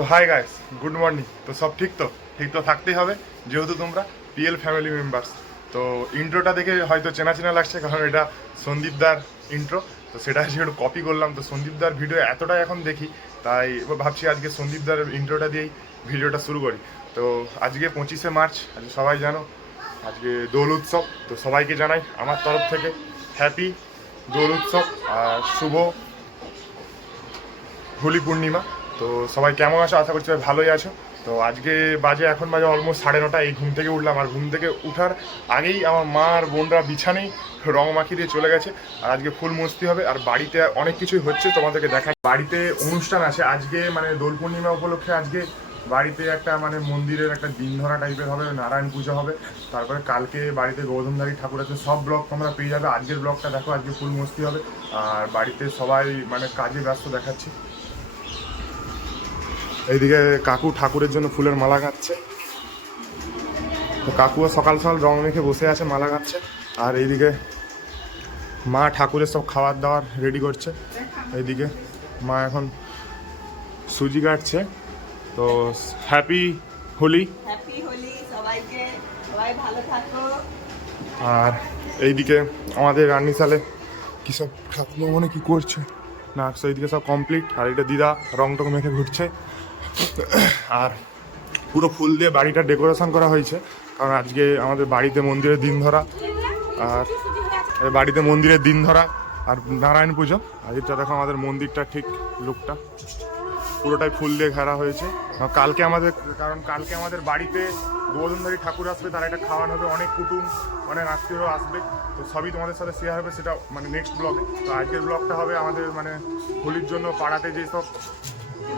তো hi guys good morning তো সব ঠিক তো? ঠিক তো থাকতেই হবে, যেহেতু তোমরা পিএল ফ্যামিলি মেম্বার্স তো ইন্ট্রোটা দেখে হয়তো চেনা চেনা লাগছে, কারণ এটা সন্দীপদার ইন্ট্রো তো সেটা যেহেতু কপি করলাম, তো সন্দীপদার ভিডিও এতটাই এখন দেখি, তাই ভাবছি আজকে সন্দীপদার ইন্ট্রোটা দিয়েই ভিডিওটা শুরু করি। তো আজকে পঁচিশে মার্চ আজকে সবাই জানো, আজকে দোল উৎসব, তো সবাইকে জানাই আমার তরফ থেকে হ্যাপি দোল উৎসব, আর শুভ হোলি পূর্ণিমা। তো সবাই কেমন আছো? আশা করছি সবাই ভালোই আছো। তো আজকে বাজে এখন বাজে অলমোস্ট সাড়ে নটা, এই ঘুম থেকে উঠলাম। আর ঘুম থেকে উঠার আগেই আমার মা আর বোনরা বিছানেই রং মাখিয়ে দিয়ে চলে গেছে। আর আজকে ফুল মস্তি হবে। আর বাড়িতে অনেক কিছুই হচ্ছে, তোমাদেরকে দেখা বাড়িতে অনুষ্ঠান আছে। আজকে মানে দোল পূর্ণিমা উপলক্ষে আজকে বাড়িতে একটা মানে মন্দিরের একটা দিন ধরা টাইপের হবে, নারায়ণ পুজো হবে। তারপরে কালকে বাড়িতে গৌতমধারী ঠাকুর আছে। সব ব্লগ তোমরা পেয়ে যাবে। আজকের ব্লগটা দেখো, আজকে ফুল মস্তি হবে। আর বাড়িতে সবাই মানে কাজে ব্যস্ত দেখাচ্ছি। এইদিকে কাকু ঠাকুরের জন্য ফুলের মালা গাচ্ছে। তো কাকুও সকাল সকাল রং মেখে বসে আছে মালা গাচ্ছে। আর এইদিকে মা ঠাকুরের সব খাবার দাবার রেডি করছে। এইদিকে মা এখন সুজি কাটছে। তো হ্যাপি হোলি। আর এইদিকে আমাদের রান্নি সালে কী সব ঠাকুর মনে কি করছে? না এইদিকে সব কমপ্লিট আর এটা দিদা রং টং মেখে ঘুরছে। আর পুরো ফুল দিয়ে বাড়িটা ডেকোরেশন করা হয়েছে। কারণ আজকে আমাদের বাড়িতে মন্দিরের দিন ধরা, আর বাড়িতে মন্দিরের দিন ধরা আর নারায়ণ পুজো। আর এটা দেখো আমাদের মন্দিরটা ঠিক লুকটা। পুরোটাই ফুল দিয়ে ঘেরা হয়েছে। কালকে আমাদের, কারণ কালকে আমাদের বাড়িতে গোবর্ধনধারী ঠাকুর আসবে, তার একটা খাওয়ানো হবে, অনেক কুটুম, অনেক আত্মীয়রাও আসবে। তো সবই তোমাদের সাথে শেয়ার হবে সেটা মানে নেক্সট ব্লগে তো আজকের ব্লগটা হবে আমাদের মানে হোলির জন্য পাড়াতে যেসব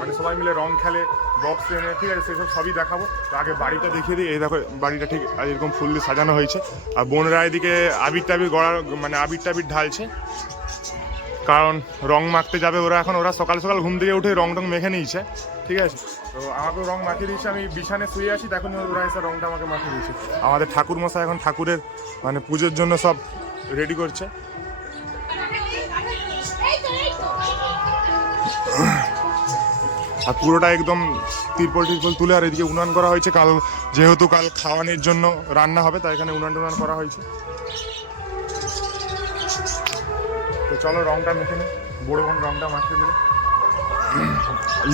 মানে সবাই মিলে রং খেলে, বক্স এনে ঠিক আছে সেসব সবই দেখাবো। তো আগে বাড়িটা দেখিয়ে দিই, এই দেখো, বাড়িটা ঠিক এরকম ফুল দিয়ে সাজানো হয়েছে। আর বোনরা এদিকে আবির টাবির গড়ার মানে আবির টাবির ঢালছে। কারণ রং মাখতে যাবে ওরা এখন, ওরা সকাল সকাল ঘুম থেকে উঠে রং টং মেখে নিয়েছে, ঠিক আছে? তো আমাকেও রং মাখিয়ে দিয়েছে, আমি বিছানে শুয়ে আছি তখন ওরা এসে রংটা আমাকে মাখিয়ে দিয়েছে। আমাদের ঠাকুর মশাই এখন ঠাকুরের মানে পুজোর জন্য সব রেডি করছে। আর পুরোটা একদম তিরপল টিরপল তুলে আর এদিকে উনান করা হয়েছে। কাল যেহেতু কাল খাওয়ানোর জন্য রান্না হবে, তাই এখানে উনান টুনান করা হয়েছে। তো চলো রংটা মেখে নি। বড় বোন রংটা মাখিয়ে দিল।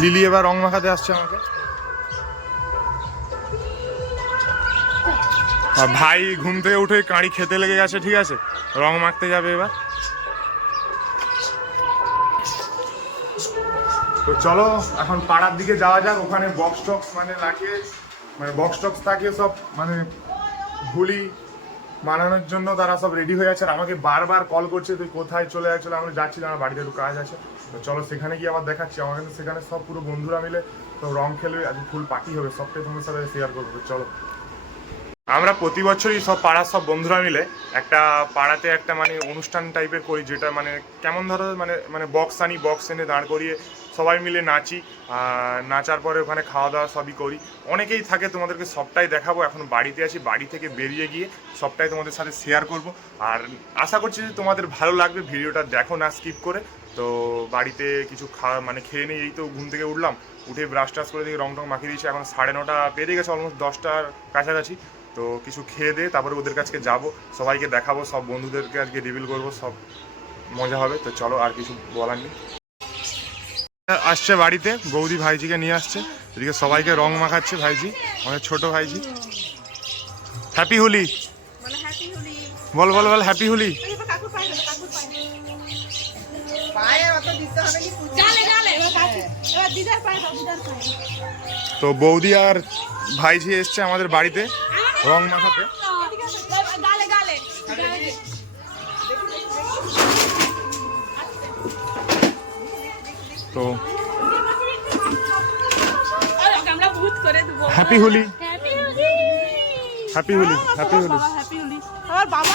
লিলি এবার রং মাখাতে আসছে আমাকে। ভাই ঘুম থেকে উঠে কাঁড়ি খেতে লেগে গেছে, ঠিক আছে? রং মাখতে যাবে এবার। তো চলো, এখন পাড়ার দিকে যাওয়া যাক, ওখানে বক্স টক্স মানে লাগিয়ে মানে বক্স টক্স থাকিয়ে সব মানে হোলি মানানোর জন্য তারা সব রেডি হয়ে আছে। আর আমাকে বারবার কল করছে, তুই কোথায় চলে যাচ্ছিল আমি যাচ্ছি আমার বাড়িতে একটু কাজ আছে। তো চলো, সেখানে গিয়ে আবার দেখাচ্ছি। আমার কিন্তু সেখানে সব পুরো বন্ধুরা মিলে তো রং খেলবে আজ ফুল পার্টি হবে, সবটাই তোমার সাথে শেয়ার করব। চলো। আমরা প্রতি বছরই সব পাড়ার সব বন্ধুরা মিলে একটা পাড়াতে একটা মানে অনুষ্ঠান টাইপের করি, যেটা মানে কেমন ধরো মানে মানে বক্স আনি বক্স এনে দাঁড় করিয়ে সবাই মিলে নাচি নাচার পরে ওখানে খাওয়া দাওয়া সবই করি। অনেকেই থাকে তোমাদেরকে সবটাই দেখাবো, এখন বাড়িতে আছি, বাড়ি থেকে বেরিয়ে গিয়ে সবটাই তোমাদের সাথে শেয়ার করব। আর আশা করছি যে তোমাদের ভালো লাগবে, ভিডিওটা দেখো না স্কিপ করে। তো বাড়িতে কিছু খাওয়া মানে খেয়ে নিয়ে এই তো ঘুম থেকে উঠলাম, উঠে ব্রাশ টাশ করে দিয়ে রং টং মাখিয়ে দিয়েছি, এখন সাড়ে নটা পেরিয়ে গেছে অলমোস্ট দশটার কাছাকাছি। তো কিছু খেয়ে দিয়ে তারপরে ওদের কাছে যাব, সবাইকে দেখাবো, সব বন্ধুদেরকে আজকে রিভিল করব, সব মজা হবে। তো চলো, আর কিছু বলার নেই। আসছে বাড়িতে, বৌদি ভাইজিকে নিয়ে আসছে। এদিকে সবাইকে রং মাখাচ্ছে ভাইজি অনেক ছোট ভাইজি। হ্যাপি হোলি বল বল বল হ্যাপি হোলি তো বৌদি আর ভাইজি এসছে আমাদের বাড়িতে রং মাখাতে। তো happy Holi happy Holi happy Holi happy Holi happy Holi আমার বাবা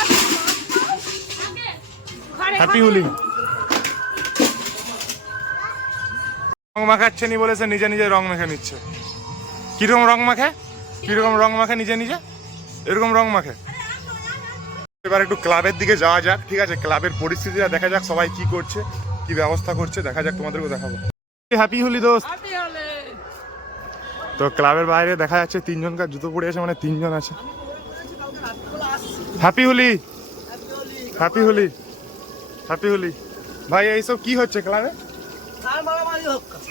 হ্যাপি হোলি রং মাখাচ্ছে নি বলেছে নিজে নিজে রং মেখে নিচ্ছে। কীরকম রং মাখে? কীরকম রং মাখে নিজে নিজে? এরকম রং মাখে। এবার একটু ক্লাবের দিকে যাওয়া যাক ঠিক আছে? ক্লাবের পরিস্থিতিটা দেখা যাক সবাই কি করছে। কি ব্যবস্থা করছে? দেখা যাক তোমাদেরকে দেখাবো। হ্যাপি হোলি দোস্ত। তো ক্লাবের বাইরে দেখা যাচ্ছে তিনজনকার জুতো পড়ে আছে মানে তিনজন আছে। Happy Holi happy Holi happy Holi ভাই এইসব কি হচ্ছে ক্লাবে?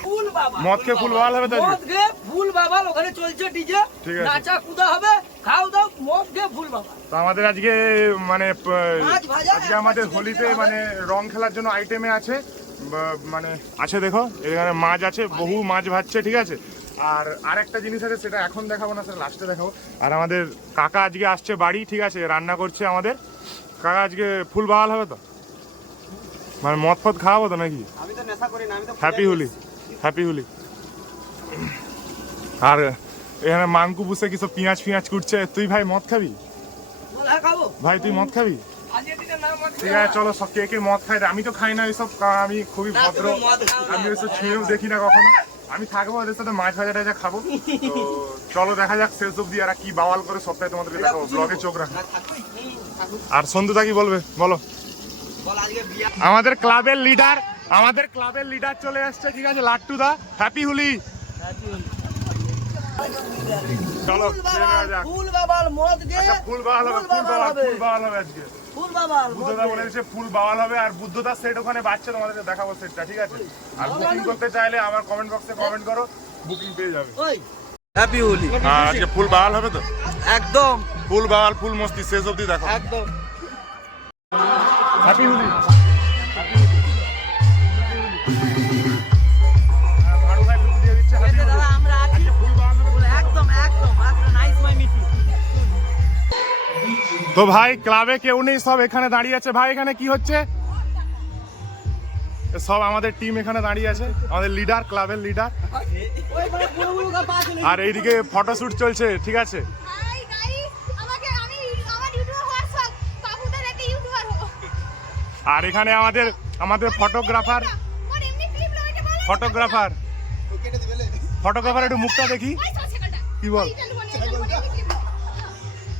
ফুল বাবা মদ খেয়ে ফুল বাওয়াল হবে তো আজকে? ফুল বাবা ওখানে চলছে ডিজে। ঠিক আছে। নাচা কুদা হবে। খাও দাও মদ খেয়ে ফুল বাবা। তো আমাদের আজকে মানে আজকে আমাদের হোলিতে মানে রং খেলার জন্য আইটেমে আছে মানে আছে দেখো এখানে মাছ আছে বহু মাছ ভাজছে ঠিক আছে? আর আরেকটা জিনিস আছে সেটা এখন দেখাবো না সেটা লাস্টে দেখাবো। আর আমাদের কাকা আজকে আসছে বাড়ি ঠিক আছে? রান্না করছে আমাদের। কাকা আজকে ফুল বাহাল হবে তো? মানে মদ ফদ খাওয়াবো তো নাকি? আমি তো নেশা করি না আমি তো হ্যাপি হোলি হ্যাপি হোলি আর এখানে মাংকু বুসে কিছু পিঁয়াজ পেঁয়াজ কুটছে? তুই ভাই মদ খাবি? ভাই তুই মদ খাবি? ঠিক আছে চলো সব কে কে মদ খাই। আমি তো খাই না এইসব আমি খুবই ভদ্র। আমি ওইসব ছুঁয়েও দেখি না কখনো। আমি থাকব ওদের সাথে মাছ ভাজা টাজা খাব। চলো দেখা যাক শেষ অব্দি আর কি বাওয়াল করে সপ্তাহে তোমাদেরকে দেখাবো। ব্লগে চোখ রাখো। আর সন্ধুদা কি বলবে? বলো। আমাদের ক্লাবের লিডার আমাদের ক্লাবের লিডার চলে আসছে ঠিক আছে লাট্টু দা। হ্যাপি হুলি চলো ফুল বাবার যাক। ফুল বাবার মদ আচ্ছা ফুল হবে ফুল বাবার হবে। ফুল বাওয়াল হবে আজকে। ফুল বাবার বুদ্ধদা বলে ফুল বাওয়াল হবে আর বুদ্ধদার সেট ওখানে বাচ্চা তোমাদেরকে দেখাবো সেটটা ঠিক আছে? আর বুকিং করতে চাইলে আমার কমেন্ট বক্সে কমেন্ট করো বুকিং পেয়ে যাবে। ওই। হ্যাপি হোলি আজকে ফুল বাওয়াল হবে তো? একদম। ফুল বাওয়াল ফুল মস্তি শেষ অবধি দেখো। একদম। হ্যাপি হুলি দাদা তো ভাই ক্লাবে কেউ নেই সব এখানে দাঁড়িয়ে আছে। ভাই এখানে কি হচ্ছে? সব আমাদের টিম এখানে দাঁড়িয়ে আছে। আমাদের লিডার ক্লাবের লিডার আর এইদিকে ফটোশুট চলছে ঠিক আছে? হাই গাইস আমাকে আমি আমার ইউটিউবার হওয়ার শখ। বাবুদের একটা ইউটিউবার হব। আর এখানে আমাদের আমাদের ফটোগ্রাফার ফটোগ্রাফার ফটোগ্রাফার একটু মুখটা দেখি। কি বল?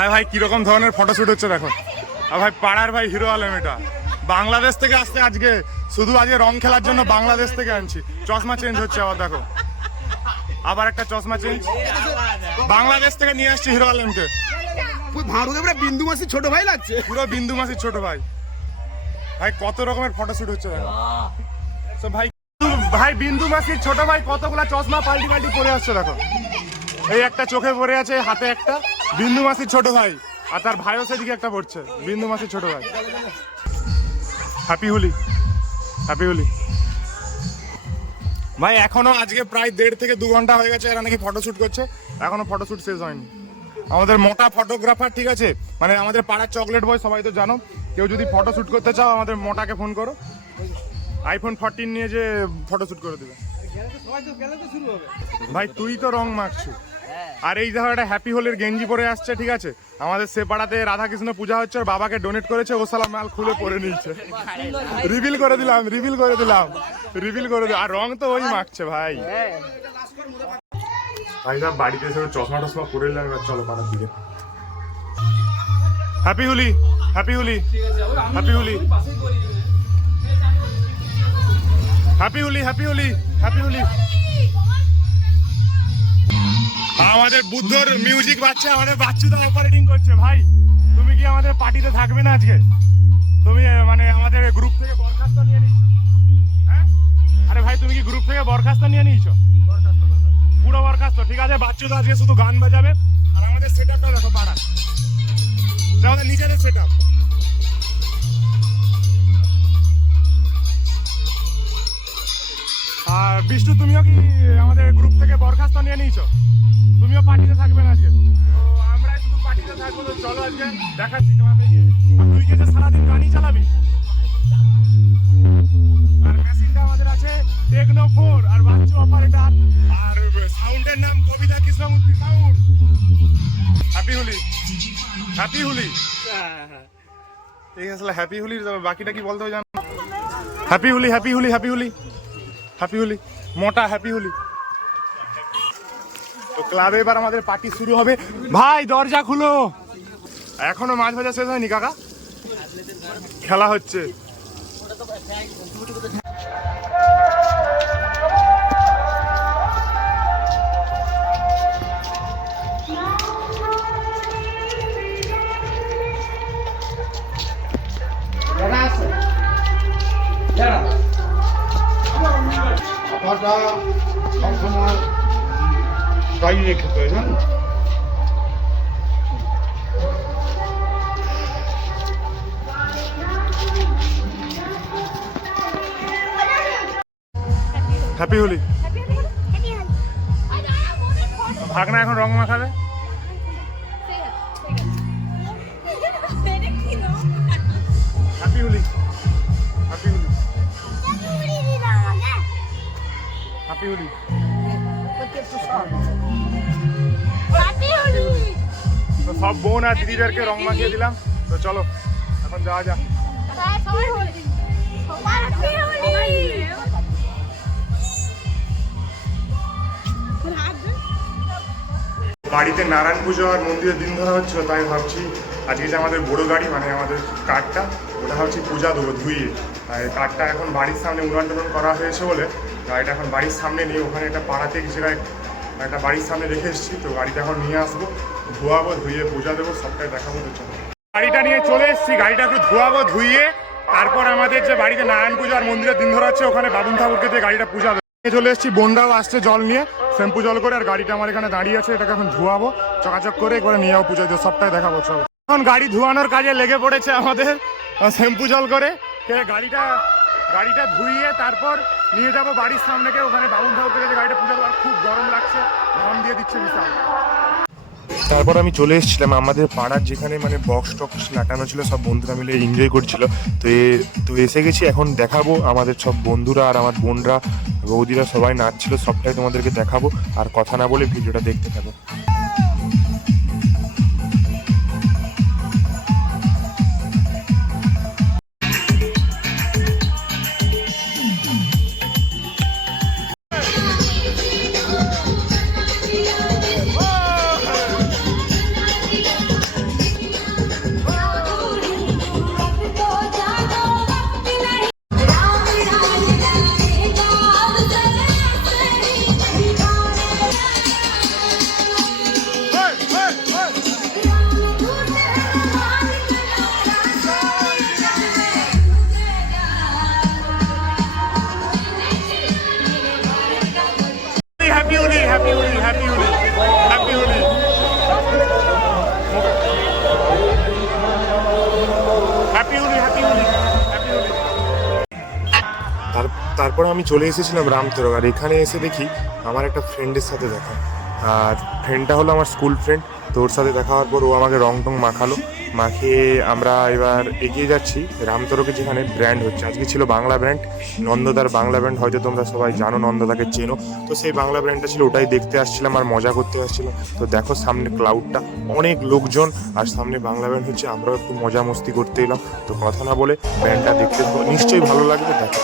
ভাই ভাই কীরকম ধরনের ফটোশুট হচ্ছে দেখো। আর ভাই পাড়ার ভাই হিরো আলম এটা। বাংলাদেশ থেকে আসছে আজকে। শুধু আজকে রং খেলার জন্য বাংলাদেশ থেকে আনছি। চশমা চেঞ্জ হচ্ছে আবার দেখো। আবার একটা চশমা চেঞ্জ বাংলাদেশ থেকে নিয়ে আসছি হিরো আলমকে। পুরো ভারত এবারে বিন্দু মাসি ছোট ভাই লাগছে। পুরো বিন্দু মাসির ছোট ভাই। ভাই কত রকমের ফটোশুট হচ্ছে দেখো। তো ভাই ভাই বিন্দু মাসির ছোট ভাই কতগুলা চশমা পাল্টি পাল্টি পরে আসছে দেখো। এই একটা চোখে পরে আছে হাতে একটা। বিন্দু মাসির ছোট ভাই আর তার ভাইও সেদিকে একটা পড়ছে। বিন্দু মাসির ছোট ভাই। হ্যাপি হোলি হ্যাপি হোলি ভাই এখনও আজকে প্রায় দেড় থেকে দু ঘণ্টা হয়ে গেছে এরা নাকি ফটোশুট করছে। এখনও ফটোশুট শেষ হয়নি। আমাদের মোটা ফটোগ্রাফার ঠিক আছে? মানে আমাদের পাড়ার চকলেট বয় সবাই তো জানো। কেউ যদি ফটো শুট করতে চাও আমাদের মোটাকে ফোন করো। আইফোন ফোরটিন নিয়ে যে ফটো শুট করে দেবে। ভাই তুই তো রং মাখছু আর এই দেখো একটা হ্যাপি হোলের গেঞ্জি পরে আসছে ঠিক আছে? আমাদের সেপাড়াতে রাধাকৃষ্ণ পূজা হচ্ছে ওর বাবাকে ডোনেট করেছে ও সালা মাল খুলে পরে নিচ্ছে রিভিল করে দিলাম রিভিল করে দিলাম রিভিল করে দিলাম। আর রং তো ওই মাখছে ভাই। ভাই সাহেব বাড়িতে এসে চশমা টশমা পরে নিলাম এবার চলো পাড়ার দিকে। Happy Holi happy Holi happy Holi happy Holi happy Holi happy Holi আমাদের বুদ্ধর মিউজিক বাচ্চা, আমাদের বাচ্চুদা অপারেটিং করছে, ভাই। তুমি কি আমাদের পার্টিতে থাকবে না আজকে? তুমি মানে আমাদের গ্রুপ থেকে বরখাস্ত নিয়ে নিচ্ছ হ্যাঁ? আরে ভাই, তুমি কি গ্রুপ থেকে বরখাস্ত নিয়ে নিয়েছো? পুরো বরখাস্ত, ঠিক আছে? বাচ্চুদা আজকে শুধু গান বাজাবে। আর আমাদের সেট আপটা দেখো পাড়া আমাদের নিজেদের সেট আপ আর বিষ্ণু, তুমিও কি আমাদের গ্রুপ থেকে বরখাস্ত নিয়ে নিয়েছো? তুমিও পার্টিতে থাকবে আজকে? শুধু চলো আজকে আর মেশিনটা আমাদের আছে আর সাউন্ডের নাম Kabita sound happy Holi happy Holi ঠিক হ্যাপি হোলি বাকিটা কি জানো? Happy Holi happy Holi happy Holi happy Holi মোটা হ্যাপি হোলি তো ক্লাবে এবার আমাদের পার্টি শুরু হবে। ভাই, দরজা খুলো। এখনও মাছ ভাজা শেষ হয়নি, কাকা। খেলা হচ্ছে। খাবারটা সবসময় টাইমে খেতে হয় হ্যাপি হোলি ভাগনা এখন রং মাখাবে? হোলি তো সব বোন আর দিদিদেরকে রং মাখিয়ে দিলাম। তো চলো এখন যাওয়া যাক। বাড়িতে নারায়ণ পুজো আর মন্দিরের দিন ধরা হচ্ছিল তাই ভাবছি আজকে যে আমাদের বড় গাড়ি মানে আমাদের কাঠটা ওটা ভাবছি পূজা দেবো ধুইয়ে। আর কাঠটা এখন বাড়ির সামনে উড়ান টুড়ান করা হয়েছে বলে গাড়িটা এখন বাড়ির সামনে নিয়ে ওখানে একটা পাড়াতে জায়গায় একটা বাড়ির সামনে রেখে এসেছি, তো গাড়িটা এখন নিয়ে আসব। ধোয়াবো, ধুয়ে পূজা দেবো, সবটাই দেখাবো তো চলো। গাড়িটা নিয়ে চলে এসেছি গাড়িটা একটু ধোয়াবো ধুইয়ে তারপর আমাদের যে বাড়িতে নারায়ণ পুজো আর মন্দিরের দিন ধরা হচ্ছে ওখানে বাবুন ঠাকুরকে দিয়ে গাড়িটা পূজা নিয়ে চলে এসেছি, বোনরাও আসছে জল নিয়ে, শ্যাম্পু জল করে, আর গাড়িটা আমার এখানে দাঁড়িয়ে আছে, এটাকে এখন ধোয়াবো, চকাচক করে একবারে নিয়ে যাব পুজো সবটাই দেখাবো, চলো। এখন গাড়ি ধোয়ানোর কাজে লেগে পড়েছে আমাদের, শ্যাম্পু জল করে গাড়িটা গাড়িটা ধুইয়ে তারপর নিয়ে যাব বাড়ির সামনে ওখানে বাবুন ঠাকুর থেকে গাড়িটা পূজা আর খুব গরম লাগছে, ঘাম দিয়ে দিচ্ছে বিশাল। তারপর আমি চলে এসেছিলাম, আমাদের পাড়ার যেখানে মানে বক্স টক্স লাটানো ছিল, সব বন্ধুরা মিলে এনজয় করছিল। তো এ- তো এসে গেছি, এখন দেখাবো আমাদের সব বন্ধুরা আর আমার বোনরা, বৌদিরা সবাই নাচছিল, সবটাই তোমাদেরকে দেখাবো। আর কথা না বলে ভিডিওটা দেখতে থাকো। চলে এসেছিলাম রামতরক আর এখানে এসে দেখি আমার একটা ফ্রেন্ডের সাথে দেখা। আর ফ্রেন্ডটা হলো আমার স্কুল ফ্রেন্ড তো ওর সাথে দেখা হওয়ার পর ও আমাকে রং টং মাখালো। মাখিয়ে আমরা এবার এগিয়ে যাচ্ছি রামতরকে যেখানে ব্র্যান্ড হচ্ছে। আজকে ছিল বাংলা ব্র্যান্ড নন্দদার বাংলা ব্র্যান্ড হয়তো তোমরা সবাই জানো, নন্দদাকে চেনো। তো সেই বাংলা ব্র্যান্ডটা ছিল, ওটাই দেখতে আসছিলাম আর মজা করতে আসছিলাম। তো দেখো সামনে ক্লাউডটা অনেক লোকজন, আর সামনে বাংলা ব্যান্ড হচ্ছে, আমরাও একটু মজা মস্তি করতে এলাম। তো কথা না বলে ব্র্যান্ডটা দেখতে নিশ্চয়ই ভালো লাগবে, দেখো।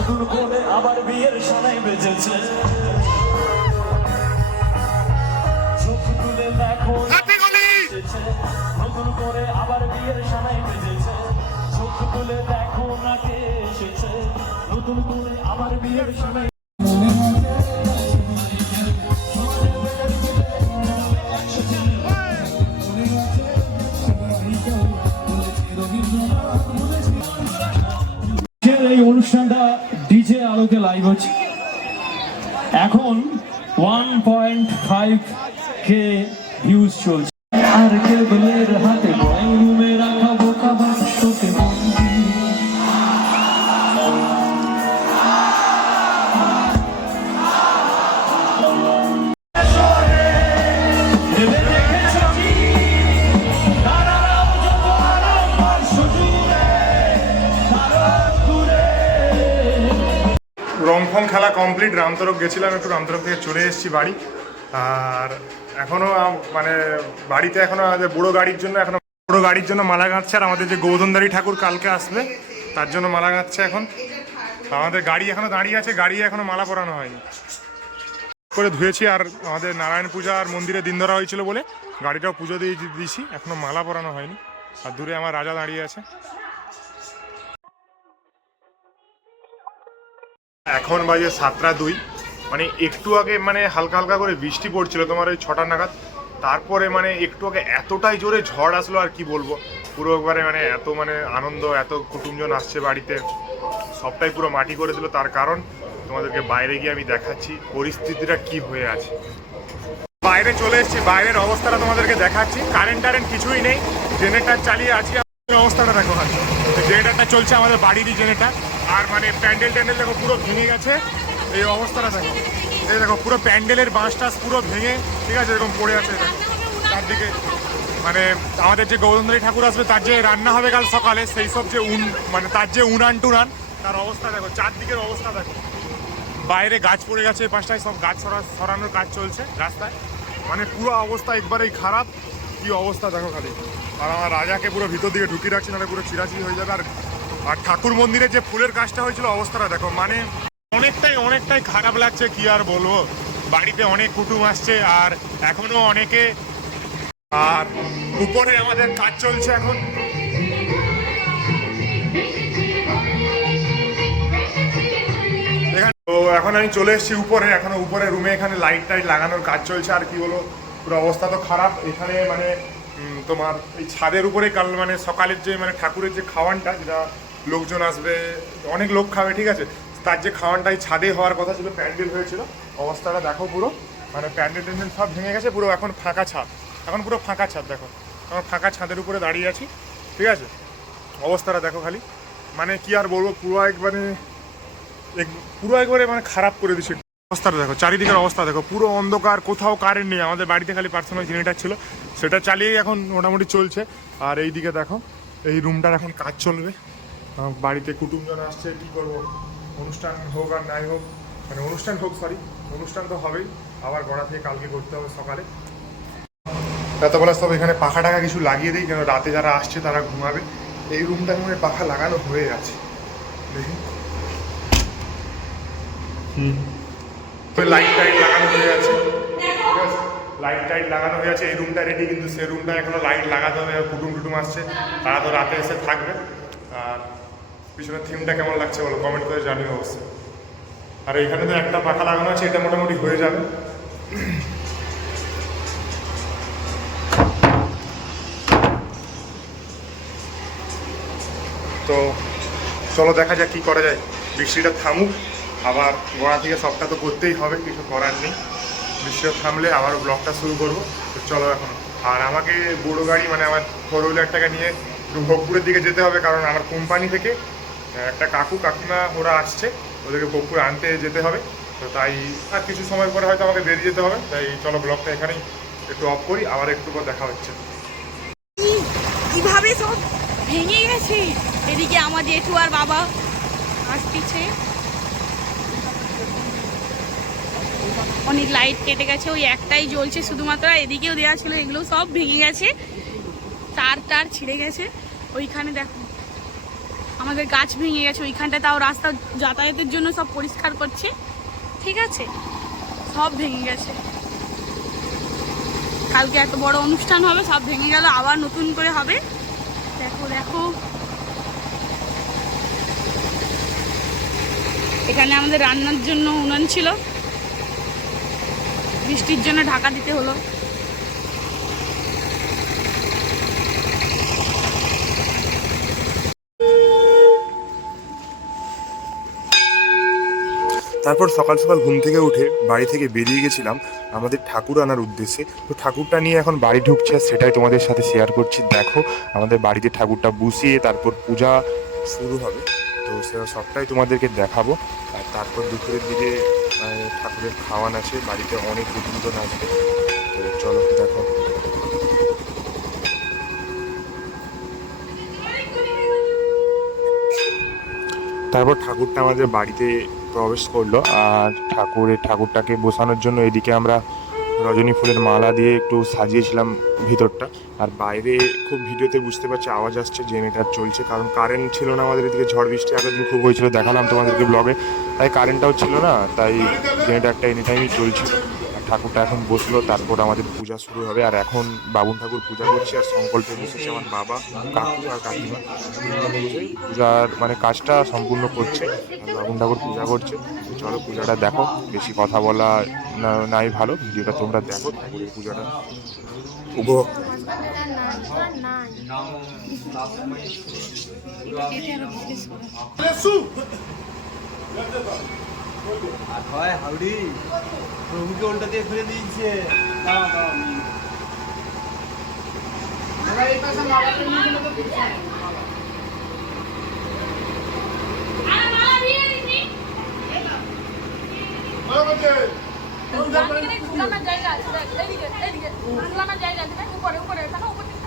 নতুন করে আবার বিয়ের সানাই বেজেছে চোখ তুলে দেখো। নতুন করে আবার বিয়ের সানাই বেজেছে চোখ তুলে দেখো না কে এসেছে। নতুন করে আবার বিয়ের সানাই one point five K views চলছে। কমপ্লিট রামতরক গেছিলাম, একটু রামতরক থেকে চলে এসেছি বাড়ি। আর এখনও আম- মানে বাড়িতে এখনও আমাদের বুড়ো গাড়ির জন্য, এখনও বুড়ো গাড়ির জন্য মালা গাঁথছে। আর আমাদের যে গৌধনদারি ঠাকুর কালকে আসবে তার জন্য মালা গাঁথছে এখন। আমাদের গাড়ি এখনও দাঁড়িয়ে আছে, গাড়ি এখনও মালা পরানো হয়নি। করে ধুয়েছি, আর আমাদের নারায়ণ পূজা আর মন্দিরে দিন ধরা হয়েছিল বলে গাড়িটাও পুজো দিয়ে দিয়েছি, এখনও মালা পরানো হয়নি। আর দূরে আমার রাজা দাঁড়িয়ে আছে। এখন বাজে সাতটা দুই। মানে একটু আগে মানে হালকা হালকা করে বৃষ্টি পড়ছিল তোমার ওই ছটা নাগাদ। তারপরে মানে একটু আগে এতটাই জোরে ঝড় আসলো আর কি বলব। পুরো একবারে মানে এত মানে আনন্দ, এত কুটুমজন আসছে বাড়িতে। সবটাই পুরো মাটি করে দিল। তার কারণ তোমাদেরকে বাইরে গিয়ে আমি দেখাচ্ছি পরিস্থিতিটা কি হয়ে আছে। বাইরে চলে এসেছি, বাইরের অবস্থাটা তোমাদেরকে দেখাচ্ছি। কারেন্ট টারেন্ট কিছুই নেই। জেনারেটার চালিয়ে আছি অবস্থাটা দেখো জেনারেটারটা চলছে আমাদের বাড়িরই জেনারেটার আর মানে প্যান্ডেল ট্যান্ডেল দেখো, পুরো ভেঙে গেছে। এই অবস্থাটা দেখো। এই দেখো, পুরো প্যান্ডেলের বাঁশ টাস পুরো ভেঙে, ঠিক আছে, এরকম পড়ে আছে। দেখো চারদিকে মানে আমাদের যে গৌরন্দরী ঠাকুর আসবে, তার যে রান্না হবে কাল সকালে, সেই সব যে উন মানে তার যে উনান টুনান, তার অবস্থা দেখো, চারদিকের অবস্থা দেখো। বাইরে গাছ পড়ে গেছে এই পাশটায়, সব গাছ সরা, সরানোর কাজ চলছে রাস্তায়। মানে পুরো অবস্থা একবারেই খারাপ। কি অবস্থা দেখো খালি। আর আমার রাজাকে পুরো ভিতর দিকে ঢুকিয়ে রাখছি, নাহলে পুরো চিরাচিরি হয়ে যাবে। আর আর ঠাকুর মন্দিরে যে ফুলের কাজটা হয়েছিল, অবস্থাটা দেখো মানে অনেকটাই অনেকটাই খারাপ লাগছে, কি আর বলব? বাড়িতে অনেক কুটুম আসছে, আর এখনও অনেকে, আর উপরে আমাদের কাজ চলছে এখন। তো এখন আমি চলে এসেছি উপরে, এখনও উপরে রুমে এখানে লাইট টাইট লাগানোর কাজ চলছে, আর কি বলো পুরো অবস্থা তো খারাপ। এখানে মানে তোমার এই ছাদের উপরে কাল মানে সকালের যে মানে ঠাকুরের যে খাওয়ানটা, যেটা লোকজন আসবে, অনেক লোক খাবে, ঠিক আছে? তার যে খাওয়ানটাই ছাদে হওয়ার কথা ছিল, প্যান্ডেল হয়েছিল, অবস্থাটা দেখো পুরো। মানে প্যান্ডেল ট্যান্ডেল সব ভেঙে গেছে, পুরো এখন ফাঁকা ছাদ। এখন পুরো ফাঁকা ছাদ, দেখো। এখন ফাঁকা ছাদের উপরে দাঁড়িয়ে আছি, ঠিক আছে? অবস্থাটা দেখো খালি। মানে কি আর বলব, পুরো একবারে এক- পুরো একবারে মানে খারাপ করে দিচ্ছে। অবস্থাটা দেখো, চারিদিকের অবস্থা দেখো। পুরো অন্ধকার, কোথাও কারেন্ট নেই। আমাদের বাড়িতে খালি পার্সোনাল জেনারেটার ছিল। সেটা চালিয়েই এখন মোটামুটি চলছে। আর এই দিকে দেখো, এই রুমটার এখন কাজ চলবে। বাড়িতে কুটুমজন আসছে কি করব? অনুষ্ঠান হোক আর নাই হোক মানে অনুষ্ঠান হোক সরি অনুষ্ঠান তো হবেই। আবার গড়া থেকে কালকে করতে হবে সকালে। এতবেলা সব এখানে পাখা টাকা কিছু লাগিয়ে দিই কেন রাতে যারা আসছে তারা ঘুমাবে। এই রুমটা মানে পাখা লাগানো হয়ে আছে দেখি। লাইট টাইট লাগানো হয়ে আছে? লাইট টাইট লাগানো হয়ে আছে এই রুমটা রেডি কিন্তু সেই রুমটা এখনও লাইট লাগাতে হবে কুটুম টুটুম আসছে। তারা তো রাতে এসে থাকবে। আর পিছনের থিমটা কেমন লাগছে বলো? কমেন্ট করে জানিও অবশ্যই। আর এখানে তো একটা পাখা লাগানো আছে, এটা মোটামুটি হয়ে যাবে। তো চলো দেখা যাক কী করা যায়। বৃষ্টিটা থামুক, আবার গোড়া থেকে সবটা তো করতেই হবে, কিছু করার নেই। বৃষ্টিটা থামলে আবার ব্লগটা শুরু করব। তো চলো এখন। আর আমাকে বড়ো গাড়ি মানে আমার ফোর হুইলারটাকে নিয়ে ভোগপুরের দিকে যেতে হবে, কারণ আমার কোম্পানি থেকে একটা কাকু কাকিমা ওরা আসছে, ওদেরকে ভোগপুর আনতে যেতে হবে। তো তাই আর কিছু সময় পরে হয়তো আমাকে বেরিয়ে যেতে হবে। তাই চলো ব্লগটা এখানেই একটু অফ করি, আবার একটু পর দেখা হচ্ছে। কীভাবে সব ভেঙে গেছে? এদিকে আমার জেঠু আর বাবা আসতেছে অনেক লাইট কেটে গেছে, ওই একটাই জ্বলছে শুধুমাত্র এদিকেও দেওয়া ছিল, এগুলো সব ভেঙে গেছে। তার টার ছিঁড়ে গেছে। ওইখানে দেখো। আমাদের গাছ ভেঙে গেছে ওইখানটা তাও রাস্তা যাতায়াতের জন্য সব পরিষ্কার করছে। ঠিক আছে? সব ভেঙে গেছে। কালকে এত বড় অনুষ্ঠান হবে, সব ভেঙে গেল, আবার নতুন করে হবে। দেখো দেখো। এখানে আমাদের রান্নার জন্য উনান ছিল। বৃষ্টির জন্য ঢাকা দিতে হলো। তারপর সকাল সকাল ঘুম থেকে উঠে বাড়ি থেকে বেরিয়ে গেছিলাম আমাদের ঠাকুর আনার উদ্দেশ্যে। তো ঠাকুরটা নিয়ে এখন বাড়ি ঢুকছে আর সেটাই তোমাদের সাথে শেয়ার করছি। দেখো, আমাদের বাড়িতে ঠাকুরটা বসিয়ে তারপর পূজা শুরু হবে। তো সেটা সবটাই তোমাদেরকে দেখাবো। আর তারপর দুপুরের দিকে ঠাকুরের খাওয়ান আছে। বাড়িতে অনেক কুটুমজন আসবে। তো চলো দেখো। তারপর ঠাকুরটা আমাদের বাড়িতে প্রবেশ করল আর ঠাকুরের ঠাকুরটাকে বসানোর জন্য এদিকে আমরা রজনী ফুলের মালা দিয়ে একটু সাজিয়েছিলাম ভিতরটা। আর বাইরে খুব ভিডিওতে বুঝতে পারছি আওয়াজ আসছে জেনারেটার চলছে, কারণ কারেন্ট ছিল না আমাদের এদিকে, ঝড় বৃষ্টি আগের দিন খুব হয়েছিল, দেখালাম তোমাদেরকে ব্লগে তাই কারেন্টটাও ছিল না, তাই জেনারেটারটা এনি টাইমই চলছিল। ঠাকুরটা এখন বসল তারপর আমাদের পূজা শুরু হবে। আর এখন বাবুন ঠাকুর পূজা করছে আর সংকল্পে বসেছে আমার বাবা কাকু আর কাকিমা। পূজার মানে কাজটা সম্পূর্ণ করছে আর বাবুন ঠাকুর পূজা করছে। চলো পূজাটা দেখো বেশি কথা বলা না- নাই ভালো ভিডিওটা তোমরা দেখো ঠাকুরের পূজাটা উপভোগ করো। হয় হাউডি। প্রভুকে উল্টা দিয়ে ঘুরে দিয়েছে। আর দিয়ে দিছি। ঝুলানোর জায়গা আছে দেখ, এইদিকে এইদিকে জায়গা আছে দেখ, উপরে উপরে দেখো উপর দিকে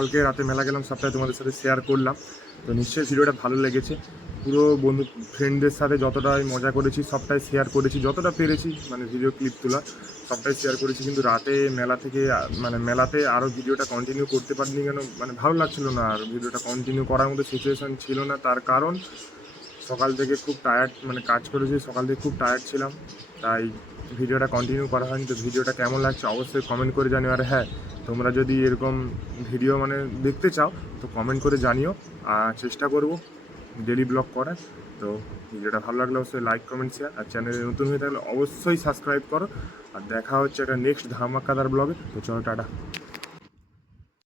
কালকে রাতে মেলা গেলাম, সবটাই তোমাদের সাথে শেয়ার করলাম। তো নিশ্চয়ই ভিডিওটা ভালো লেগেছে। পুরো বন্ধু ফ্রেন্ডদের সাথে যতটাই মজা করেছি, সবটাই শেয়ার করেছি। যতটা পেরেছি মানে ভিডিও ক্লিপ তোলা, সবটাই শেয়ার করেছি। কিন্তু রাতে মেলা থেকে মানে মেলাতে আরও ভিডিওটা কন্টিনিউ করতে পারিনি কেন? মানে ভালো লাগছিল না আর ভিডিওটা কন্টিনিউ করার মতো সিচুয়েশান ছিল না। তার কারণ, সকাল থেকে খুব টায়ার্ড মানে কাজ করেছি, সকাল থেকে খুব টায়ার্ড ছিলাম। তাই ভিডিওটা কন্টিনিউ করা হয়নি। তো ভিডিওটা কেমন লাগছে অবশ্যই কমেন্ট করে জানিও। আর হ্যাঁ তোমরা যদি এরকম ভিডিও মানে দেখতে চাও, তো কমেন্ট করে জানিও। আর চেষ্টা করব ডেলি ব্লগ করার। তো ভিডিওটা ভালো লাগলে অবশ্যই লাইক কমেন্ট শেয়ার আর চ্যানেলে নতুন হয়ে থাকলে অবশ্যই সাবস্ক্রাইব করো। আর দেখা হচ্ছে একটা নেক্সট ধামাকাদার ব্লগে তো চলো, টাটা।